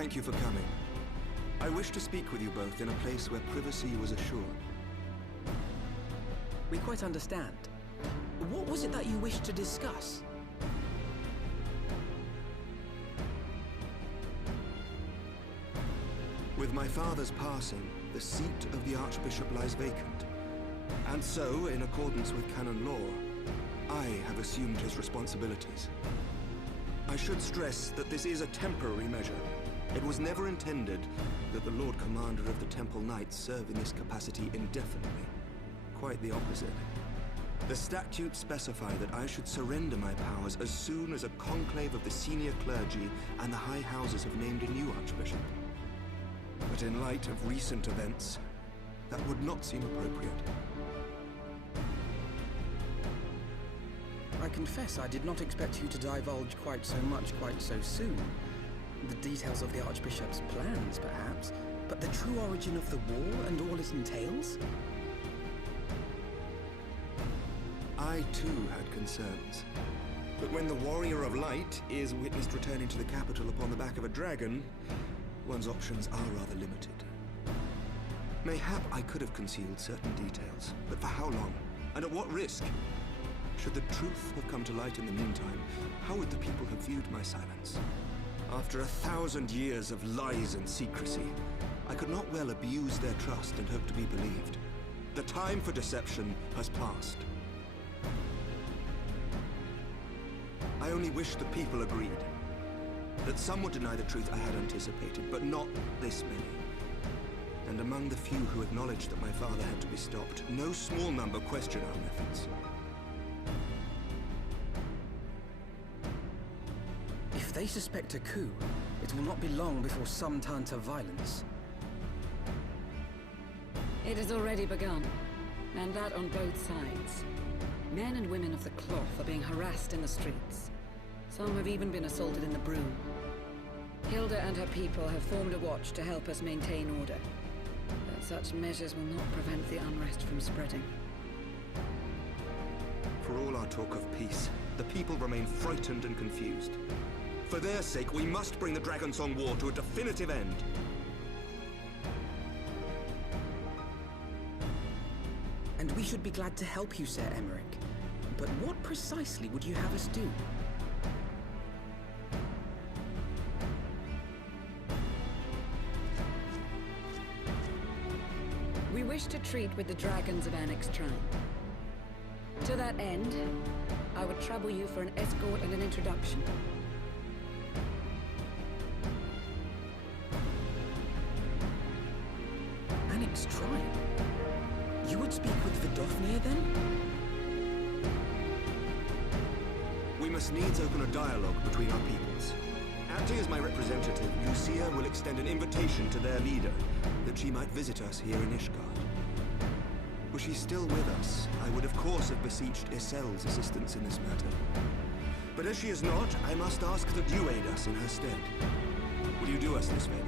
Thank you for coming. I wish to speak with you both in a place where privacy was assured. We quite understand. What was it that you wished to discuss? With my father's passing, the seat of the Archbishop lies vacant. And so, in accordance with canon law, I have assumed his responsibilities. I should stress that this is a temporary measure. It was never intended that the Lord Commander of the Temple Knights serve in this capacity indefinitely. Quite the opposite. The statutes specify that I should surrender my powers as soon as a conclave of the senior clergy and the high houses have named a new archbishop. But in light of recent events, that would not seem appropriate. I confess I did not expect you to divulge quite so much quite so soon. The details of the Archbishop's plans, perhaps, but the true origin of the war and all it entails? I too had concerns. But when the Warrior of Light is witnessed returning to the capital upon the back of a dragon, one's options are rather limited. Mayhap I could have concealed certain details, but for how long? And at what risk? Should the truth have come to light in the meantime, how would the people have viewed my silence? After 1,000 years of lies and secrecy, I could not well abuse their trust and hope to be believed. The time for deception has passed. I only wish the people agreed. That some would deny the truth I had anticipated, but not this many. And among the few who acknowledged that my father had to be stopped, no small number question our methods. If they suspect a coup, it will not be long before some turn to violence. It has already begun, and that on both sides. Men and women of the cloth are being harassed in the streets. Some have even been assaulted in the broom. Hilda and her people have formed a watch to help us maintain order. But such measures will not prevent the unrest from spreading. For all our talk of peace, the people remain frightened and confused. For their sake, we must bring the Dragonsong War to a definitive end. And we should be glad to help you, Sir Emmerich. But what precisely would you have us do? We wish to treat with the dragons of Annex Shrine. To that end, I would trouble you for an escort and an introduction. Annex Shrine? You would speak with Vidofnir then? We must needs open a dialogue between our peoples. Acting as my representative, Lucia will extend an invitation to their leader, that she might visit us here in Ishgard. Were she still with us, I would of course have beseeched Isel's assistance in this matter. But as she is not, I must ask that you aid us in her stead. Will you do us this favor?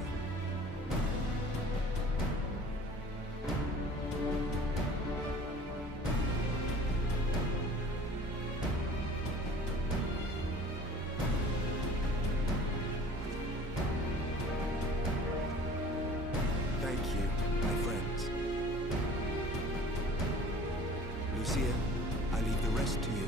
Thank you, my friends. Lucia, I leave the rest to you.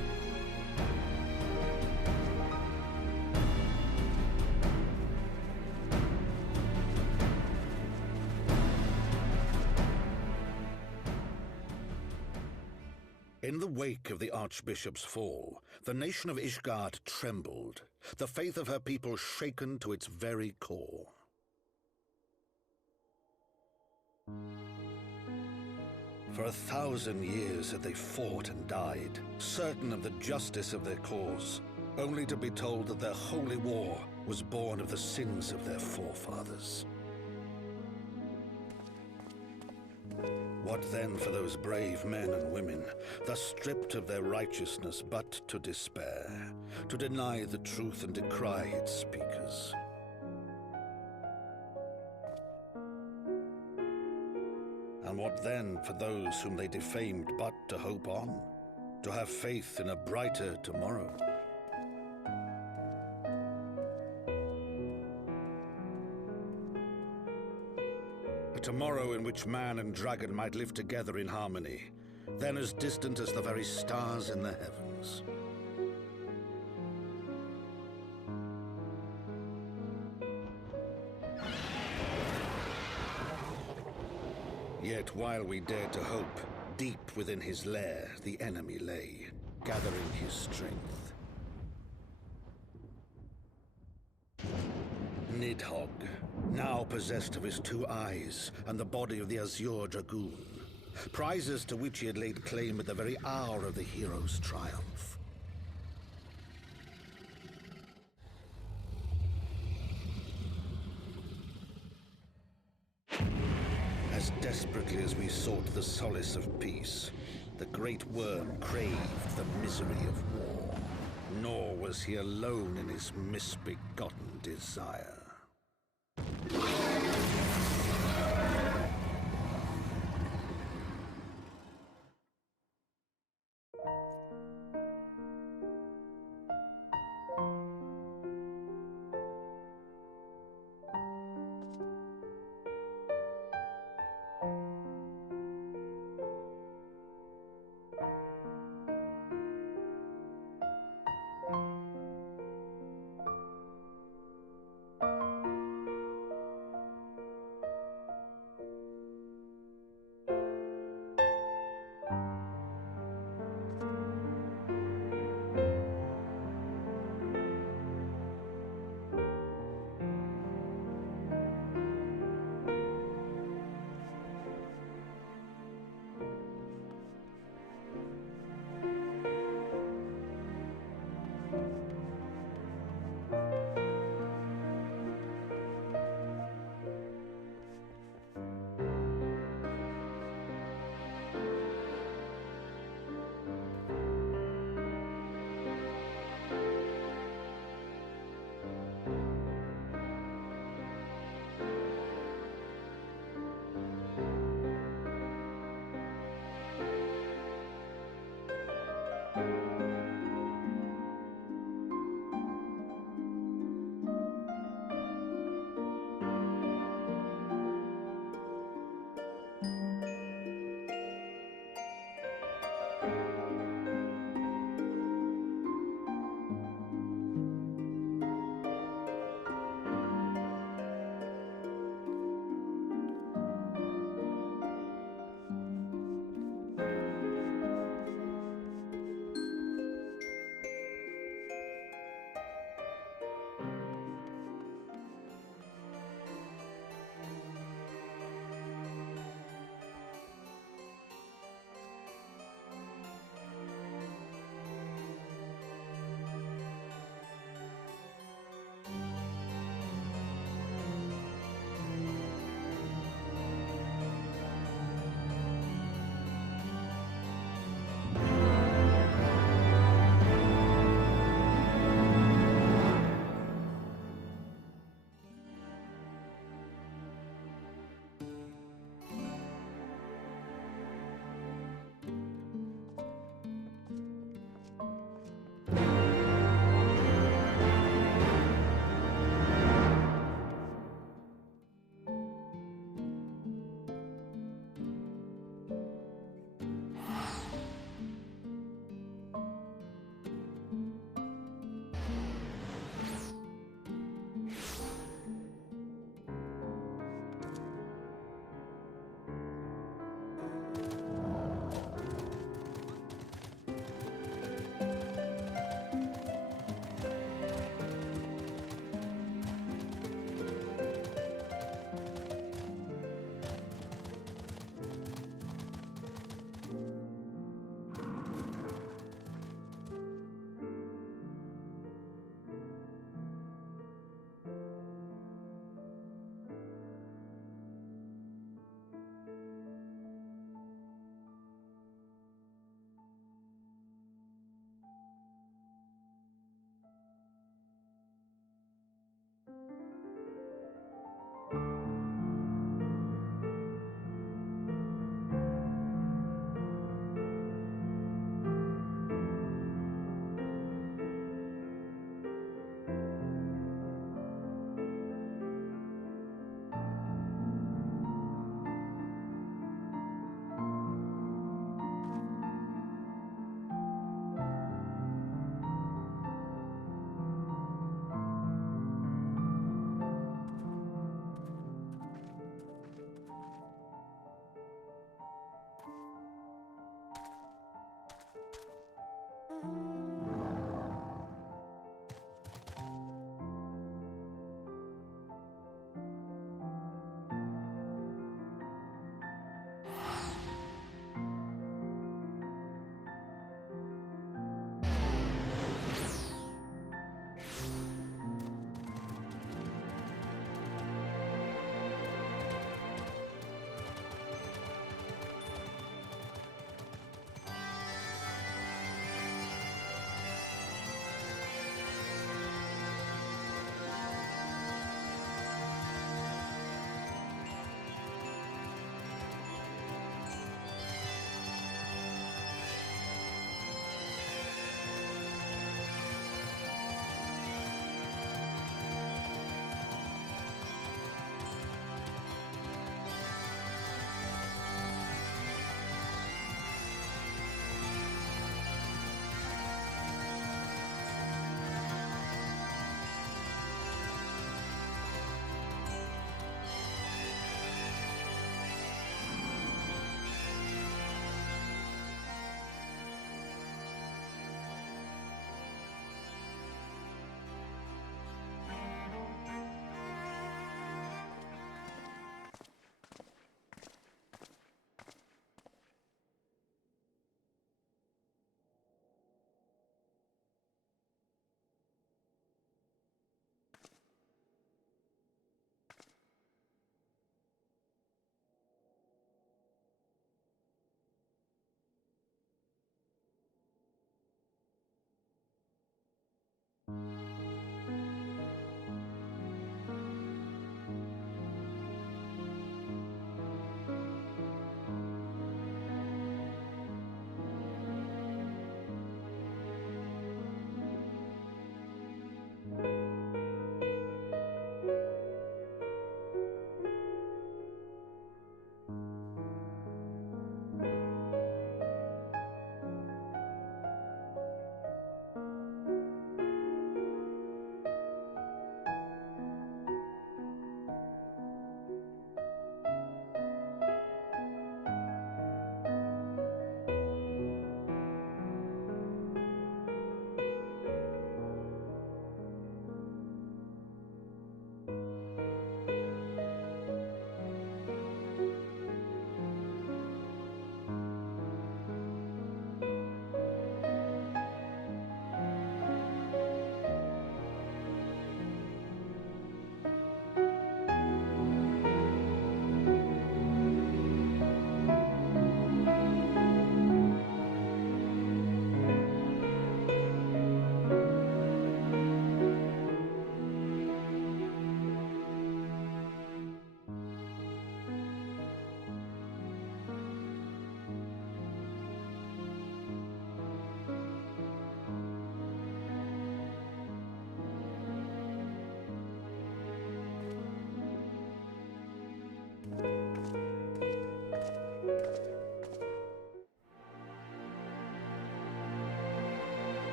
In the wake of the Archbishop's fall, the nation of Ishgard trembled, the faith of her people shaken to its very core. For 1,000 years had they fought and died, certain of the justice of their cause, only to be told that their holy war was born of the sins of their forefathers. What then for those brave men and women, thus stripped of their righteousness but to despair, to deny the truth and decry its speakers? And what then for those whom they defamed but to hope on, to have faith in a brighter tomorrow? tomorrow in which man and dragon might live together in harmony, then as distant as the very stars in the heavens. Yet while we dared to hope, deep within his lair the enemy lay, gathering his strength. Nidhogg, now possessed of his 2 eyes and the body of the Azure Dragoon, prizes to which he had laid claim at the very hour of the hero's triumph. As desperately as we sought the solace of peace, the great worm craved the misery of war. Nor was he alone in his misbegotten desire.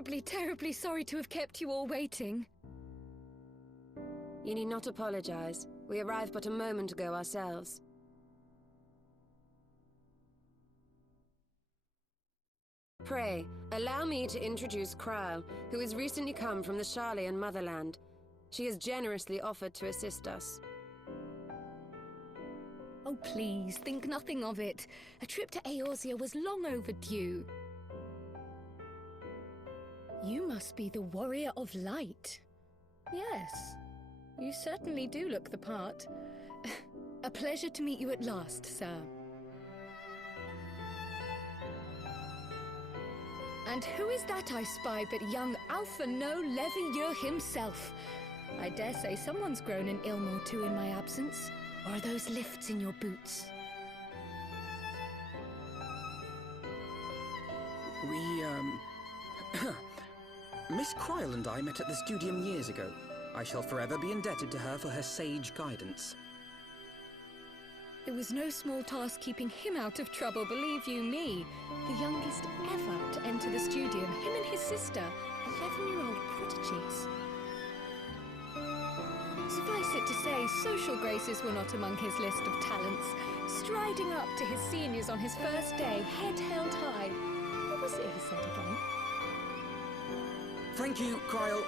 terribly, terribly sorry to have kept you all waiting. You need not apologize. We arrived but a moment ago ourselves. Pray, allow me to introduce Kryle, who has recently come from the Sharlayan motherland. She has generously offered to assist us. Oh, please, think nothing of it. A trip to Eorzea was long overdue. You must be the Warrior of Light. Yes, you certainly do look the part. A pleasure to meet you at last, sir. And who is that I spy but young Alpha No Levieur himself? I dare say someone's grown an ilm or two in my absence. Or are those lifts in your boots? Miss Kryle and I met at the Studium years ago. I shall forever be indebted to her for her sage guidance. It was no small task keeping him out of trouble, believe you me. The youngest ever to enter the Studium, him and his sister, 11-year-old prodigies. Suffice it to say, social graces were not among his list of talents. Striding up to his seniors on his first day, head held high. What was it he said again? Thank you, Kryle.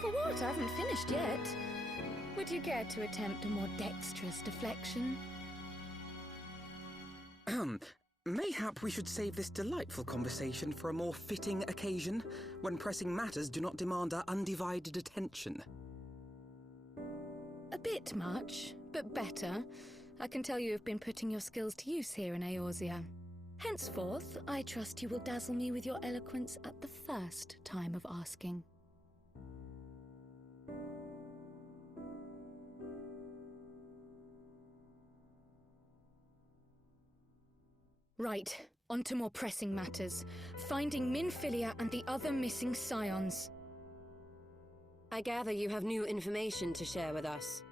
For what? I haven't finished yet. Would you care to attempt a more dexterous deflection? Mayhap we should save this delightful conversation for a more fitting occasion, when pressing matters do not demand our undivided attention. A bit much, but better. I can tell you have been putting your skills to use here in Eorzea. Henceforth, I trust you will dazzle me with your eloquence at the first time of asking. Right, on to more pressing matters. Finding Minfilia and the other missing scions. I gather you have new information to share with us.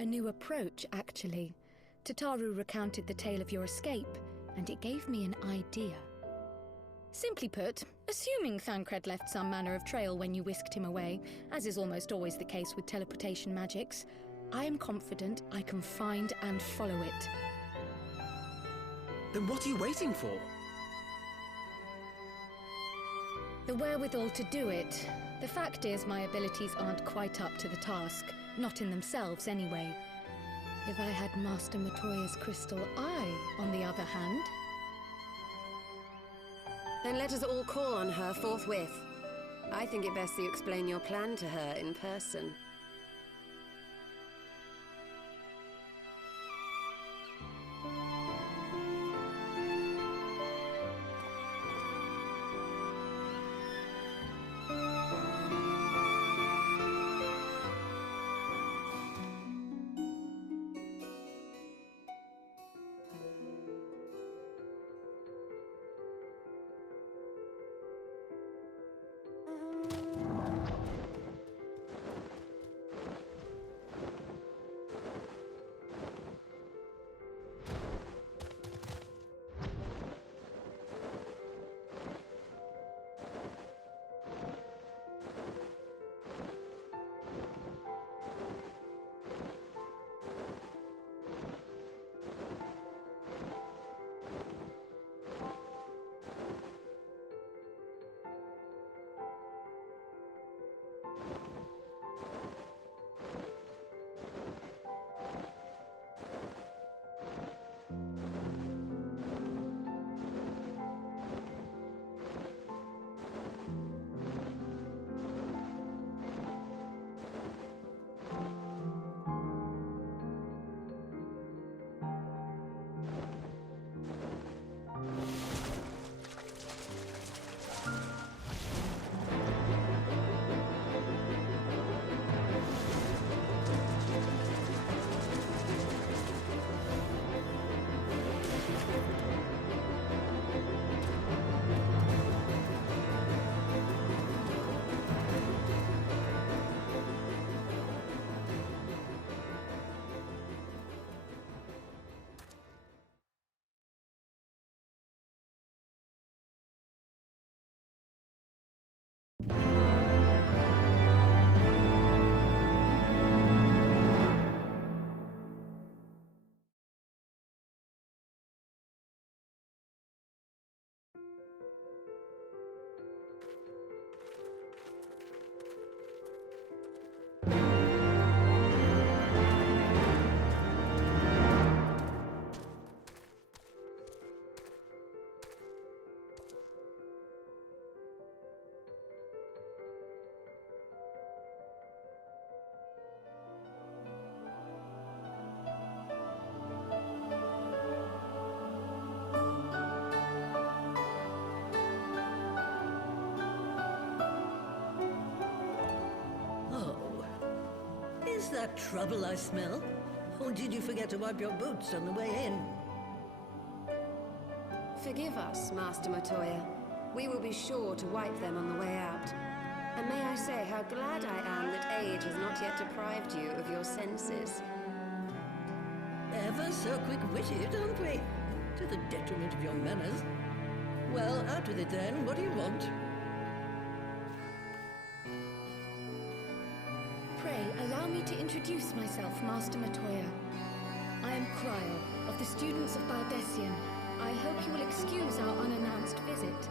A new approach, actually. Tataru recounted the tale of your escape, and it gave me an idea. Simply put, assuming Thancred left some manner of trail when you whisked him away, as is almost always the case with teleportation magics, I am confident I can find and follow it. Then what are you waiting for? The wherewithal to do it. The fact is, my abilities aren't quite up to the task. Not in themselves, anyway. If I had Master Matoya's crystal eye, on the other hand... Then let us all call on her forthwith. I think it best you explain your plan to her in person. Is that trouble I smell? Or did you forget to wipe your boots on the way in? Forgive us, Master Matoya. We will be sure to wipe them on the way out. And may I say how glad I am that age has not yet deprived you of your senses. Ever so quick-witted, aren't we? To the detriment of your manners. Well, out with it then. What do you want? Pray, allow me to introduce myself, Master Matoya. I am Cryle, of the students of Baldessian. I hope you will excuse our unannounced visit.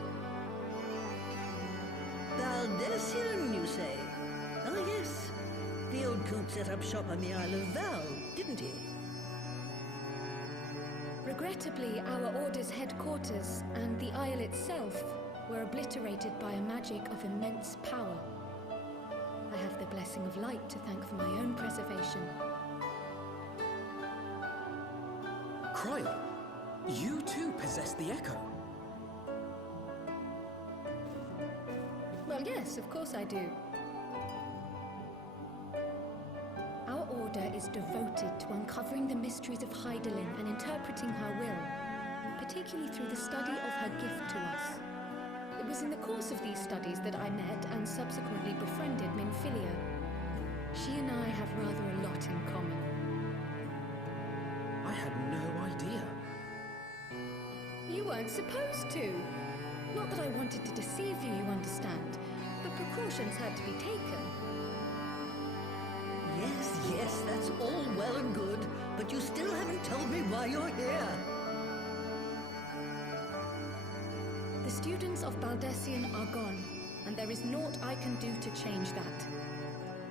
Baldessian, you say? Ah, yes. The old coot set up shop on the Isle of Val, didn't he? Regrettably, our Order's headquarters and the Isle itself were obliterated by a magic of immense power. I have the blessing of light to thank for my own preservation. Cryle, you too possess the Echo. Well, yes, of course I do. Our Order is devoted to uncovering the mysteries of Hydaelyn and interpreting her will, particularly through the study of her gift to us. It was in the course of these studies that I met and subsequently befriended Minfilia. She and I have rather a lot in common. I had no idea. You weren't supposed to. Not that I wanted to deceive you, you understand, but precautions had to be taken. Yes, that's all well and good, but you still haven't told me why you're here. The students of Baldessian are gone, and there is naught I can do to change that.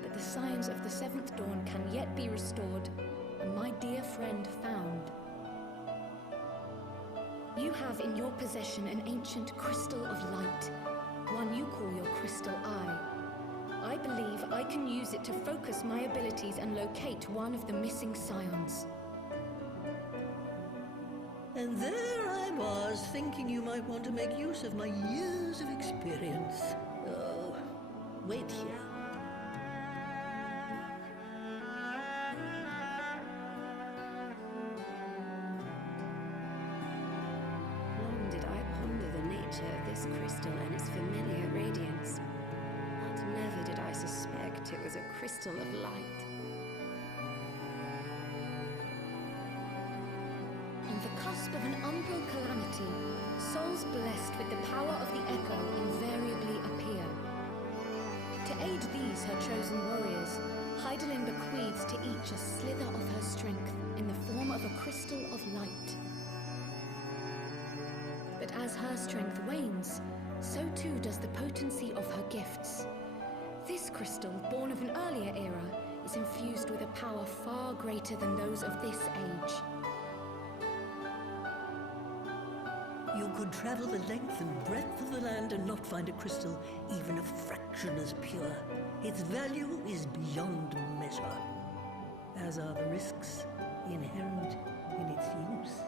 But the signs of the Seventh Dawn can yet be restored, and my dear friend found. You have in your possession an ancient crystal of light, one you call your crystal eye. I believe I can use it to focus my abilities and locate one of the missing scions. And there I was, thinking you might want to make use of my years of experience. Oh, wait here. Long did I ponder the nature of this crystal and its familiar radiance. But never did I suspect it was a crystal of light. On the cusp of an umbral calamity, souls blessed with the power of the Echo invariably appear. To aid these, her chosen warriors, Hydaelyn bequeaths to each a slither of her strength in the form of a crystal of light. But as her strength wanes, so too does the potency of her gifts. This crystal, born of an earlier era, is infused with a power far greater than those of this age. You could travel the length and breadth of the land and not find a crystal even a fraction as pure. Its value is beyond measure, as are the risks inherent in its use.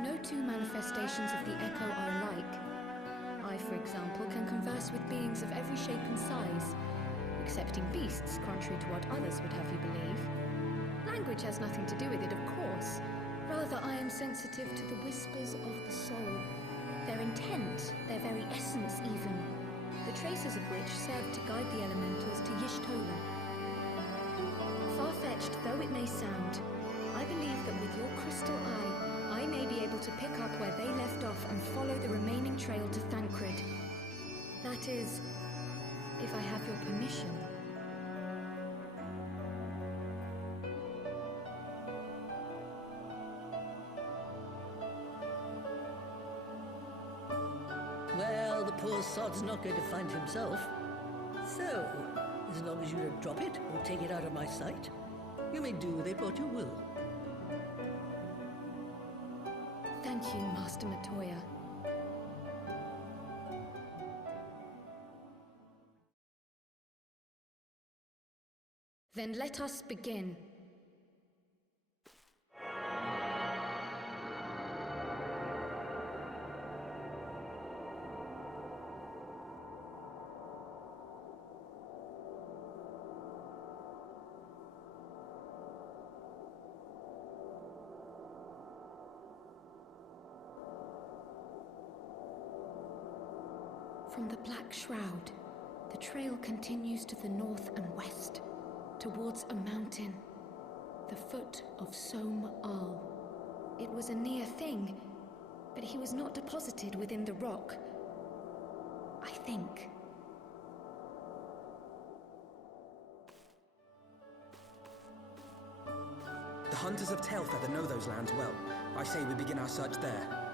No two manifestations of the Echo are alike. I, for example, can converse with beings of every shape and size, excepting beasts, contrary to what others would have you believe. Language has nothing to do with it, of course. Rather, I am sensitive to the whispers of the soul, their intent, their very essence even, the traces of which serve to guide the elementals to Y'shtola. Far-fetched though it may sound, I believe that with your crystal eye, I may be able to pick up where they left off and follow the remaining trail to Thancred. That is, if I have your permission. Well, the poor sod's not going to find himself. So, as long as you don't drop it or take it out of my sight, you may do with it what you will. Thank you, Master Matoya. Then let us begin. From the Black Shroud, the trail continues to the north and west, towards a mountain, the foot of Som Al. It was a near thing, but he was not deposited within the rock. I think. The hunters of Tailfeather know those lands well. I say we begin our search there.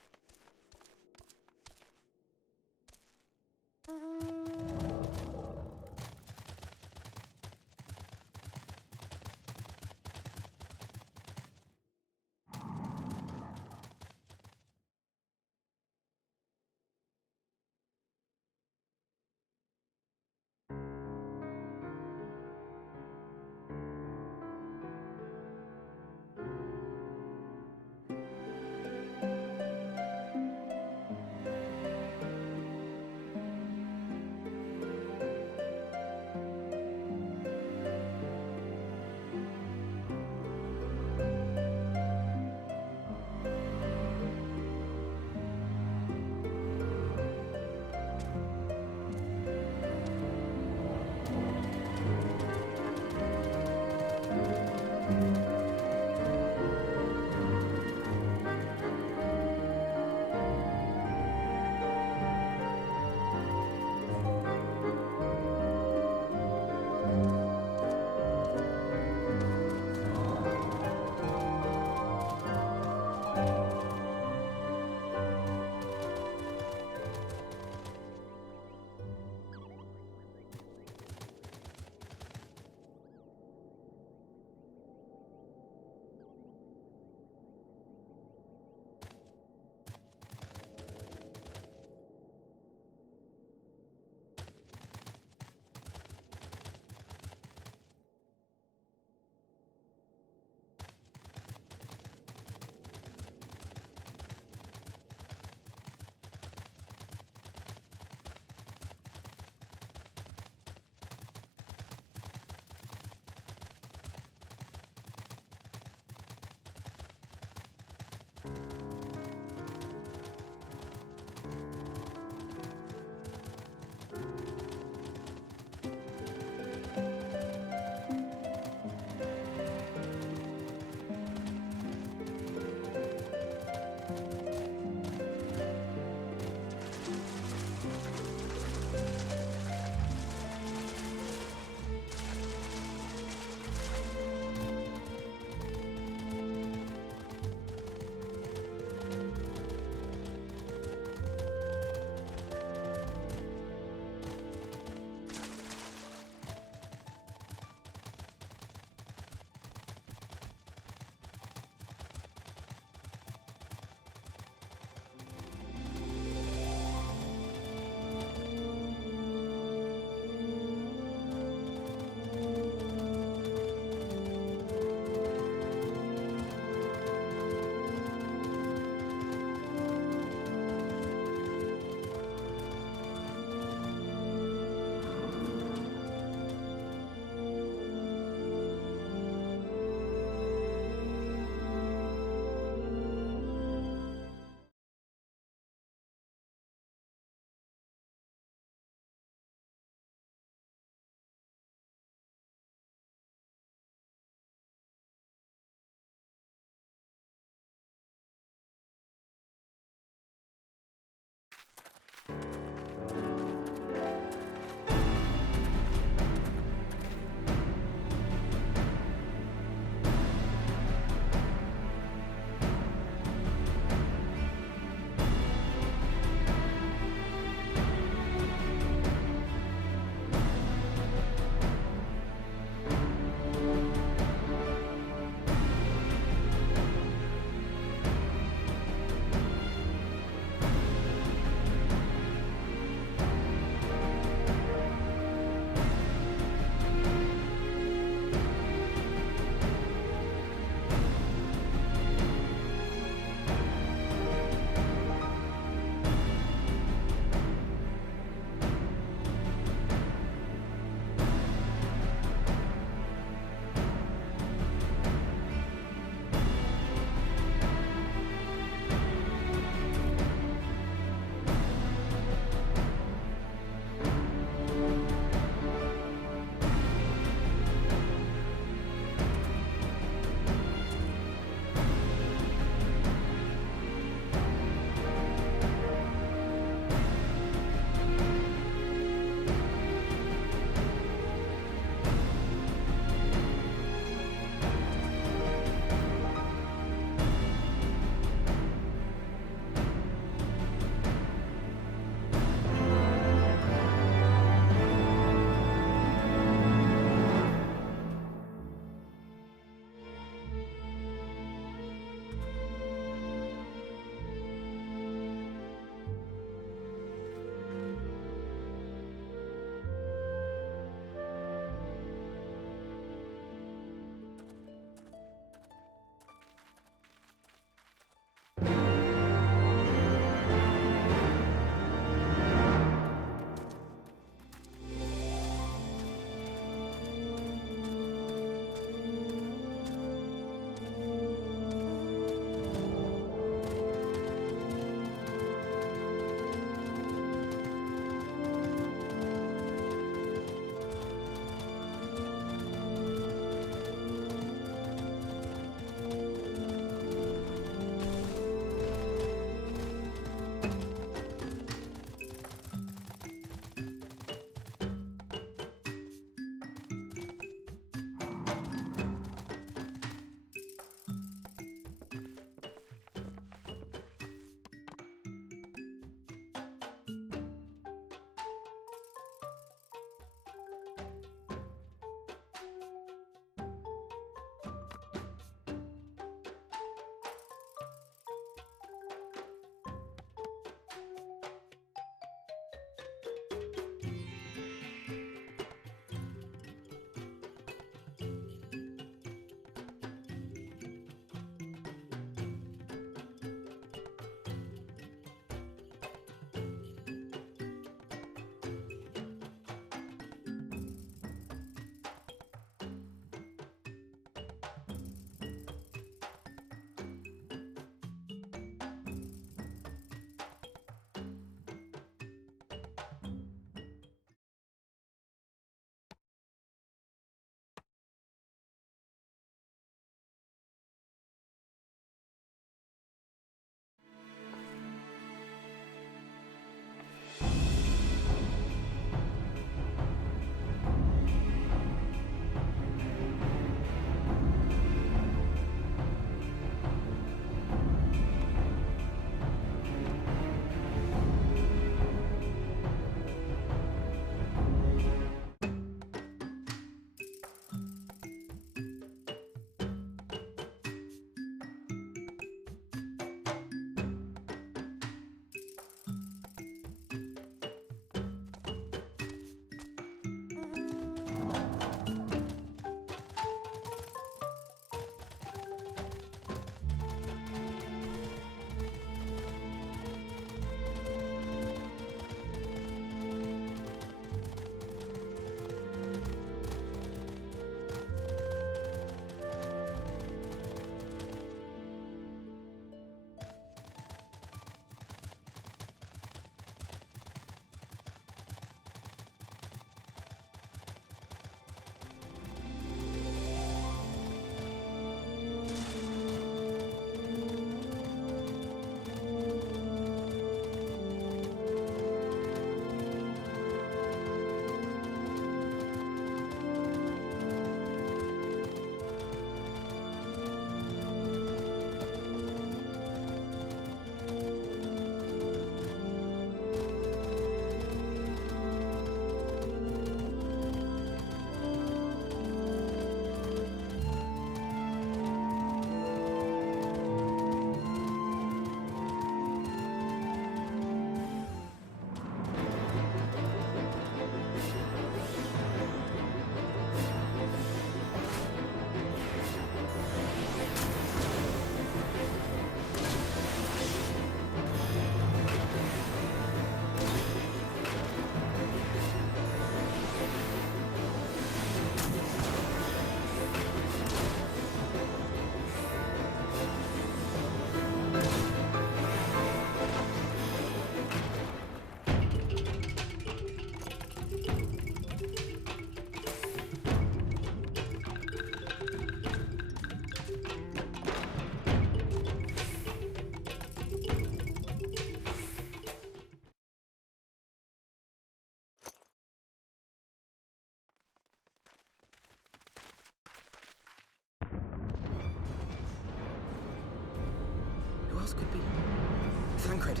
Thancred!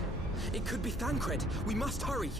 It could be Thancred! We must hurry!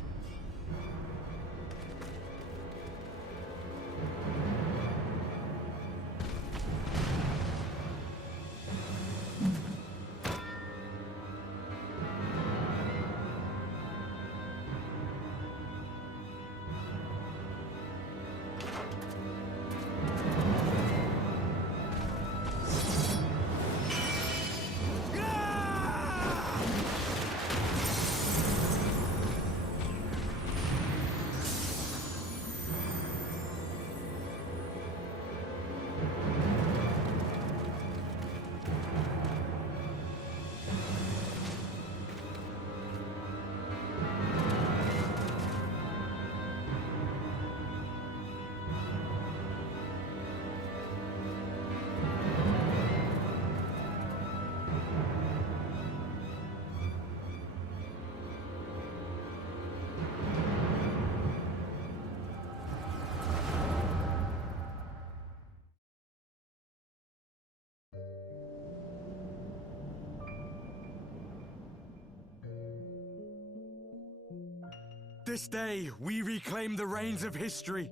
This day, we reclaim the reins of history.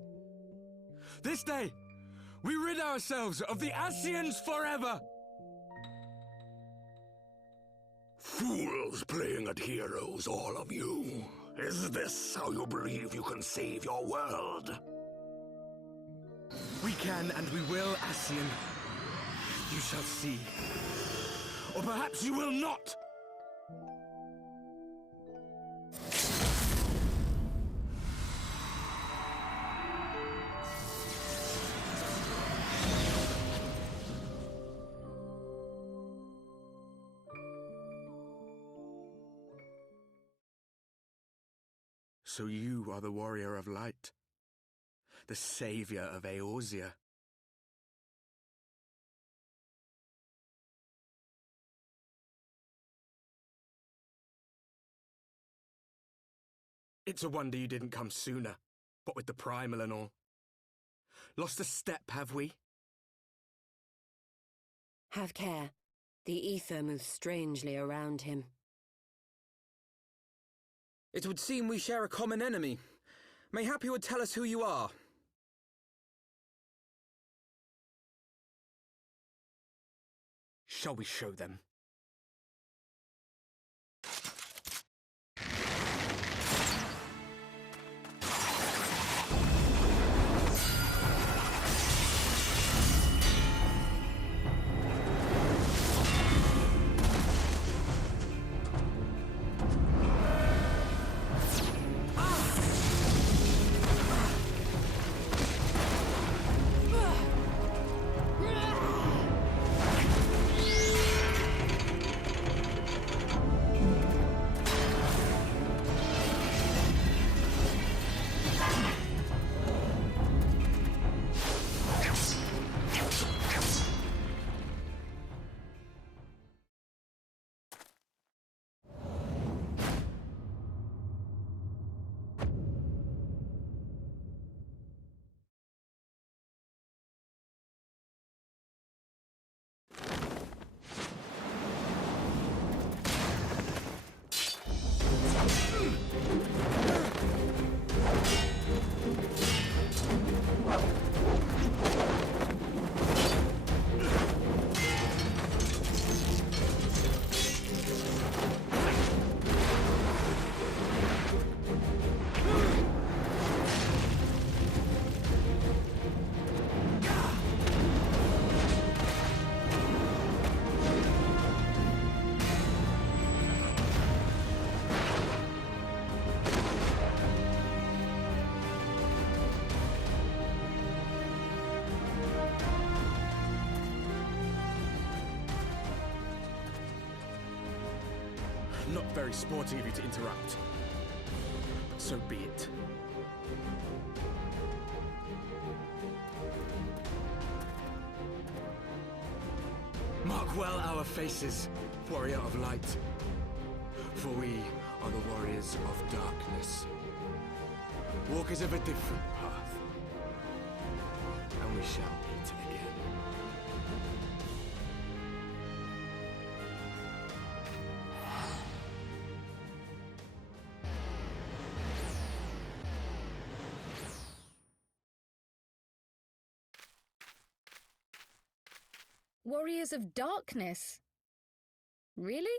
This day, we rid ourselves of the Ascians forever! Fools playing at heroes, all of you. Is this how you believe you can save your world? We can and we will, Ascian. You shall see. Or perhaps you will not! So you are the warrior of light, the savior of Eorzea. It's a wonder you didn't come sooner, what with the primal and all. Lost a step, have we? Have care. The ether moves strangely around him. It would seem we share a common enemy. Mayhap you would tell us who you are. Shall we show them? Not very sporting of you to interrupt. But so be it. Mark well our faces, warrior of light. For we are the warriors of darkness. Walkers of a different path. And we shall meet again. Warriors of Darkness? Really?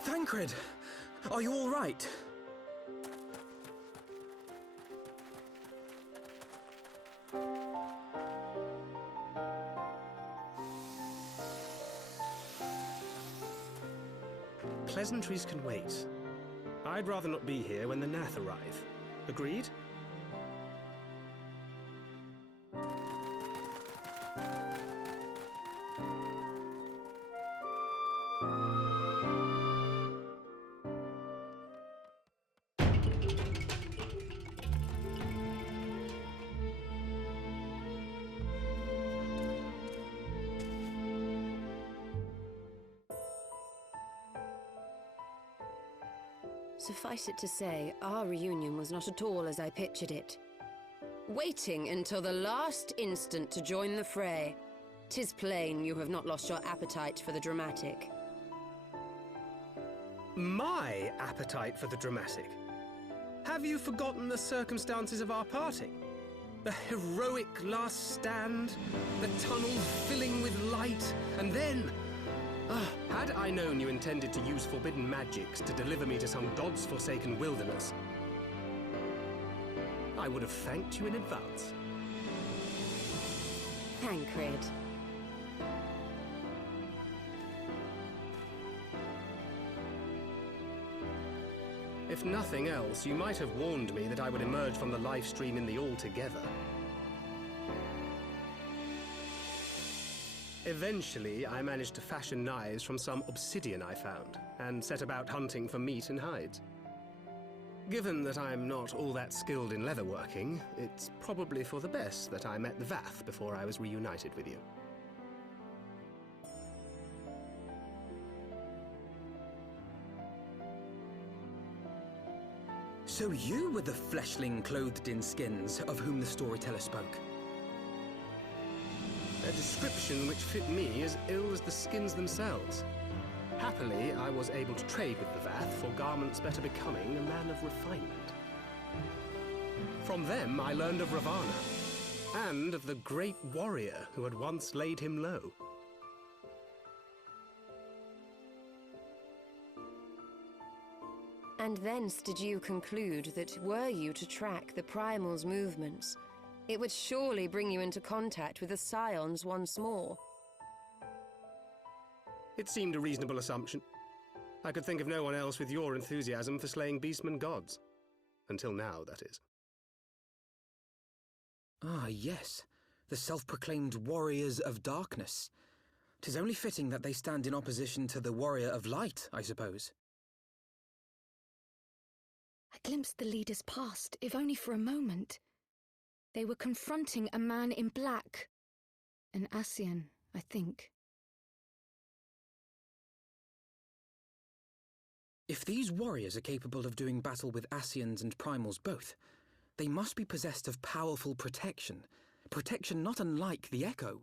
Thancred! Are you all right? Pleasantries can wait. I'd rather not be here when the Nath arrive. Agreed? Suffice it to say, our reunion was not at all as I pictured it. Waiting until the last instant to join the fray. 'Tis plain you have not lost your appetite for the dramatic. My appetite for the dramatic? Have you forgotten the circumstances of our parting? The heroic last stand, the tunnels filling with light, and then... had I known you intended to use forbidden magics to deliver me to some god's forsaken wilderness, I would have thanked you in advance. Thancred. If nothing else, you might have warned me that I would emerge from the live stream in the altogether. Eventually, I managed to fashion knives from some obsidian I found, and set about hunting for meat and hides. Given that I'm not all that skilled in leatherworking, it's probably for the best that I met the Vath before I was reunited with you. So you were the fleshling clothed in skins of whom the storyteller spoke? A description which fit me as ill as the skins themselves. Happily, I was able to trade with the Vath for garments better becoming a man of refinement. From them, I learned of Ravana, and of the great warrior who had once laid him low. And thence did you conclude that were you to track the Primal's movements, it would surely bring you into contact with the Scions once more. It seemed a reasonable assumption. I could think of no one else with your enthusiasm for slaying beastmen gods. Until now, that is. Ah, yes. The self-proclaimed Warriors of Darkness. 'Tis only fitting that they stand in opposition to the Warrior of Light, I suppose. I glimpsed the leaders past, if only for a moment. They were confronting a man in black. An Ascian, I think. If these warriors are capable of doing battle with Ascians and Primals both, they must be possessed of powerful protection. Protection not unlike the Echo.